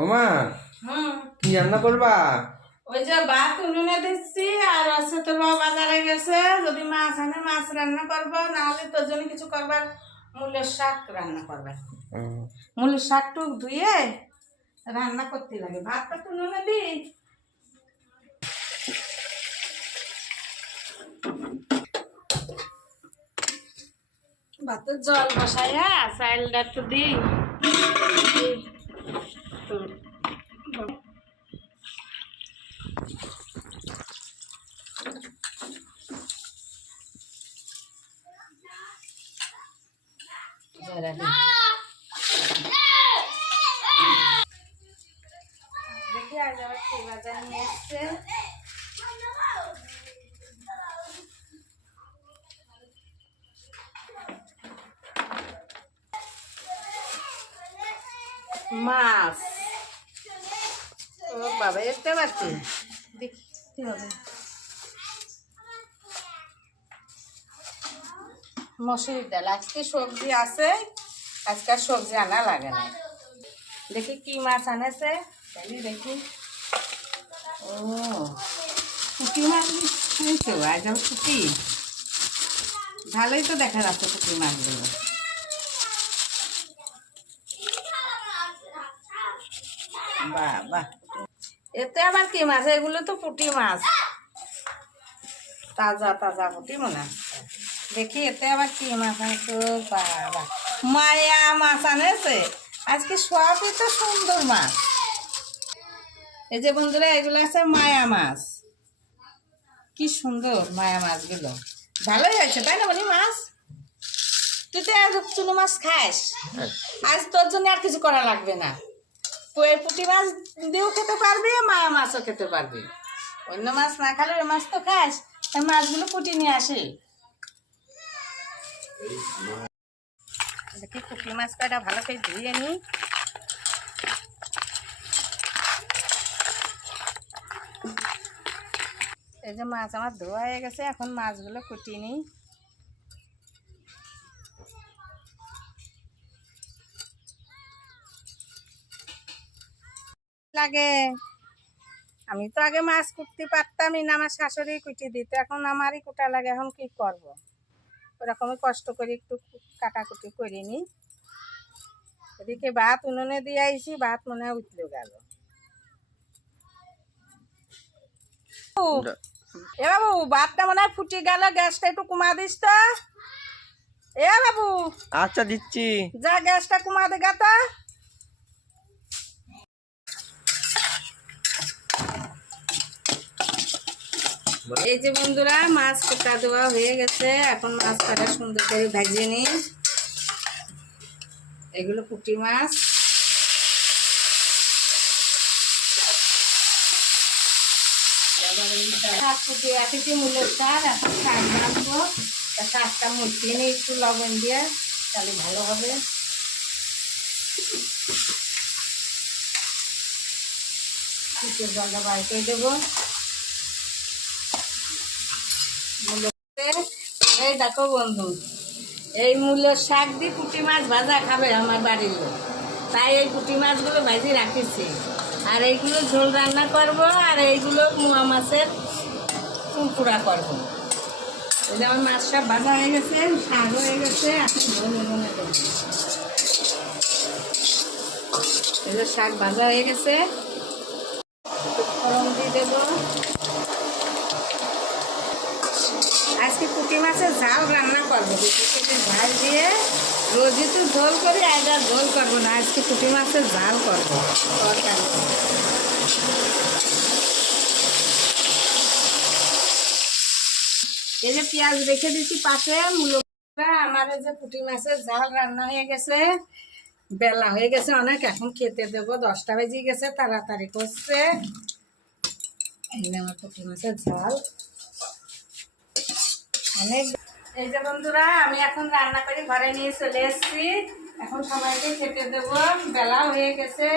ওমা কি রান্না করবা? ওই যে ভাত উনুনে দিচ্ছি আর আছে তোর বাবা বাজারে গেছে, যদি মাছ আনে মাছ রান্না করবো, না হলে তোর জন্য কিছু করবার মূলের শাক রান্না করবে। মূলের শাকটুক ধুয়ে রান্না করতে লাগে, ভাতটা তো উনুনে দিই। ভাতের জল বসাইয়া চাইলটা একটু দিই। দেখি আজ আবার কি বাজার নিয়ে এসছে। মাছ, ও বাবা এতে পারছি, দেখি কি হবে। মসুরির ডাল, আজকে সবজি আছে, আজকে আর সবজি আনা লাগে না। দেখি কি মাছ আনেছে, দেখি। ও পুঁটি মাছ শুনছো, আজ পুঁটি ভালোই তো দেখা যাচ্ছে পুঁটি মাছগুলো। বাহ বাহ, এতে আবার কি মাছ? এগুলো তো পুঁটি মাছ, তাজা তাজা পুঁটি মনে হয়। দেখি এতে আবার কি মাছ আনছো। বাবা, মায়া মাছ আনেছে আজকে, সবই তো সুন্দর মাছ। এই যে বন্ধুরা, এগুলো আছে মায়া মাছ, কি সুন্দর মায়া মাছগুলো, ভালোই হয়েছে তাই না বলি মাছ? তুই তো আর চুনো মাছ খাস, আজ তোর জন্য আর কিছু করা লাগবে না। তুই এই পুঁটি মাছ দিয়েও খেতে পারবি, মায়া মাছও খেতে পারবি। অন্য মাছ না খালে ওই মাছ তো খাস, ওই মাছগুলো পুঁটি নিয়ে আসি। দেখি পুঁটি মাছ কয়টা ভালো করে ধুয়ে নি। এই যে মাছ আমার ধোয়া হয়ে গেছে, এখন মাছগুলো কুটি নি। লাগে, আমি তো আগে মাছ কুটতে পারতামই না, আমার শাশুড়ি কুটি দিত, এখন আমারই কুটা লাগে। এখন কি করব, ওরকমই কষ্ট করে একটু কাটাকুটি করে নি। এদিকে ভাত উনুনে দিয়ে আইছি, ভাত মনে হয় উঠলে গেল। এ বাবু, ভাতটা মনে হয় ফুটে গেল, গ্যাসটা একটু কমা দিস তো। এ বাবু, আচ্ছা দিচ্ছি। যা গ্যাসটা কমা দে গাতা। এই যে বন্ধুরা, মাছ কাটা দেওয়া হয়ে গেছে, এখন মাছ কাটা সুন্দর করে ভেজে নিই। এগুলো পুঁটি মাছ, শাক ফুটিয়ে রাখেছি মূলের শাক, এখন শাক ভাজবো। শাকটা মুছিয়ে নিই একটু লবণ দিয়ে, তাহলে ভালো হবে। শীতের জলটা বার করে দেবো। এই দেখো বন্ধু, এই মূলের শাক দিয়ে পুঁটি মাছ ভাজা খাবে আমার বাড়ির লোক, তাই এই পুঁটি মাছগুলো ভাজি রাখিছি। আর এইগুলো ঝোল রান্না করব, আর এইগুলো মোয়া মাছের পুরা করবো। এই যে আমার মাছ সব ভাজা হয়ে গেছে, শাক হয়ে গেছে, এখন ঝোল মনে করবো। এই যে শাক ভাজা হয়ে গেছে, ফোড়ন দিয়ে দেবো। আজকে পুঁটি মাছের ঝাল রান্না করবো, ঝাল দিয়ে রোজই তো ঝোল করি, আজ আর ঝোল করবো না, আজকে পুঁটি মাছের ঝাল করবো তরকারি। এই যে পেঁয়াজ রেখে দিচ্ছি পাশে। আমার এই যে পুঁটি মাছের ঝাল রান্না হয়ে গেছে, বেলা হয়ে গেছে অনেক, এখন খেতে দেবো, 10টা বেজে গেছে, তাড়াতাড়ি করছে। এই যে আমার পুঁটি মাছের ঝাল অনেক। এই যে বন্ধুরা, আমি এখন রান্না করে ঘরে নিয়ে চলে এসেছি, এখন সবাইকে খেতে দেবো, বেলা হয়ে গেছে।